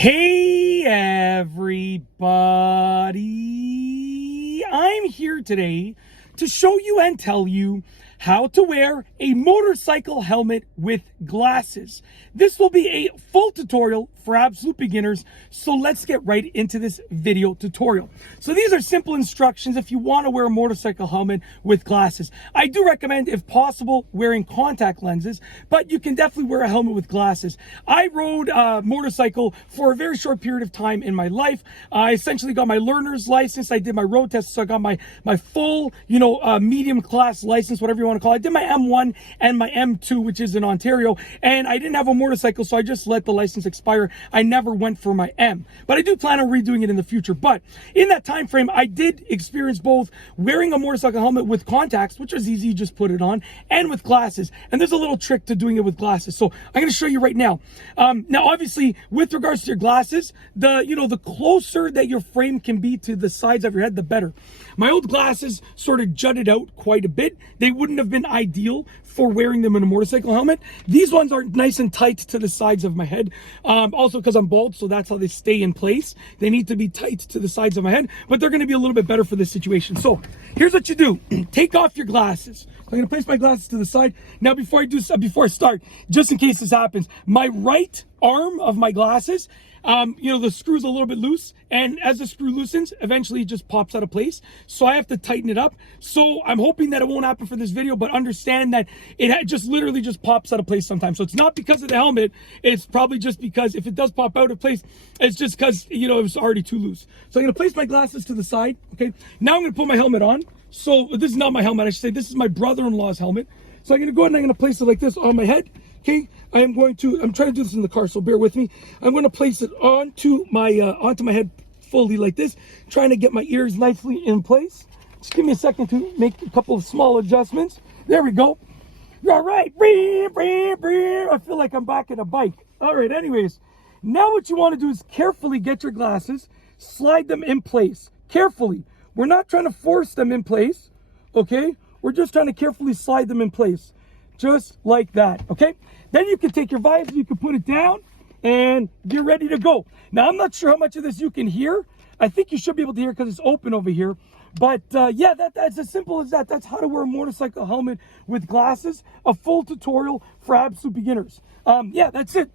Hey everybody, I'm here today to show you and tell you how to wear a motorcycle helmet with glasses. This will be a full tutorial for absolute beginners, so let's get right into this video tutorial. So these are simple instructions if you want to wear a motorcycle helmet with glasses. I do recommend, if possible, wearing contact lenses, but you can definitely wear a helmet with glasses. I rode a motorcycle for a very short period of time in my life. I essentially got my learner's license. I did my road test, so I got my full, medium class license, whatever you want to call it. I did my M1 and my M2, which is in Ontario, and I didn't have a motorcycle, so I just let the license expire. I never went for my M, but I do plan on redoing it in the future. But in that time frame, I did experience both wearing a motorcycle helmet with contacts, which is easy, you just put it on, and with glasses. And there's a little trick to doing it with glasses, so I'm going to show you right now. Now, obviously, with regards to your glasses, the closer that your frame can be to the sides of your head, the better. My old glasses sort of jutted out quite a bit. They wouldn't have been ideal for wearing them in a motorcycle helmet. These ones are nice and tight to the sides of my head. Also because I'm bald, so that's how they stay in place. They need to be tight to the sides of my head, but they're going to be a little bit better for this situation. So here's what you do. Take off your glasses. I'm going to place my glasses to the side. Now, before I start, just in case this happens, my right arm of my glasses, the screw's a little bit loose, and as the screw loosens, eventually it just pops out of place. So I have to tighten it up. So I'm hoping that it won't happen for this video, but understand that it just literally just pops out of place sometimes. So it's not because of the helmet. It's probably just because if it does pop out of place, it's just because, it was already too loose. So I'm going to place my glasses to the side. Okay. Now I'm going to put my helmet on. So this is not my helmet. I should say this is my brother-in-law's helmet. So I'm going to go ahead and I'm going to place it like this on my head. Okay, I'm trying to do this in the car, so bear with me. I'm going to place it onto my head fully like this, trying to get my ears nicely in place. Just give me a second to make a couple of small adjustments. There we go. All right. I feel like I'm back in a bike. All right, anyways, now what you want to do is carefully get your glasses, slide them in place. Carefully. We're not trying to force them in place, okay? We're just trying to carefully slide them in place. Just like that, okay? Then you can take your visor, you can put it down, and get ready to go. Now, I'm not sure how much of this you can hear. I think you should be able to hear because it's open over here. But yeah, that's as simple as that. That's how to wear a motorcycle helmet with glasses. A full tutorial for absolute beginners. Yeah, that's it.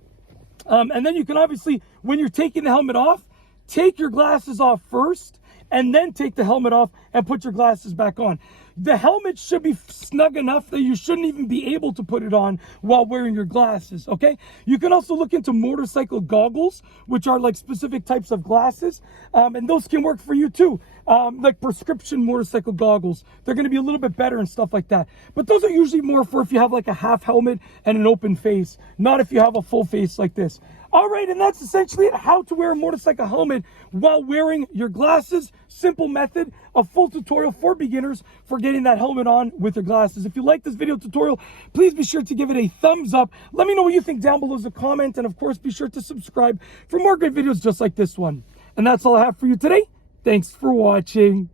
And then you can obviously, when you're taking the helmet off, take your glasses off first, and then take the helmet off and put your glasses back on. The helmet should be snug enough that you shouldn't even be able to put it on while wearing your glasses, okay? You can also look into motorcycle goggles, which are like specific types of glasses, and those can work for you too. Like prescription motorcycle goggles. They're going to be a little bit better and stuff like that. But those are usually more for if you have like a half helmet and an open face, not if you have a full face like this. All right, and that's essentially it, how to wear a motorcycle helmet while wearing your glasses. Simple method, a full tutorial for beginners for getting that helmet on with your glasses. If you like this video tutorial, please be sure to give it a thumbs up. Let me know what you think down below as a comment, and of course, be sure to subscribe for more great videos just like this one. And that's all I have for you today. Thanks for watching.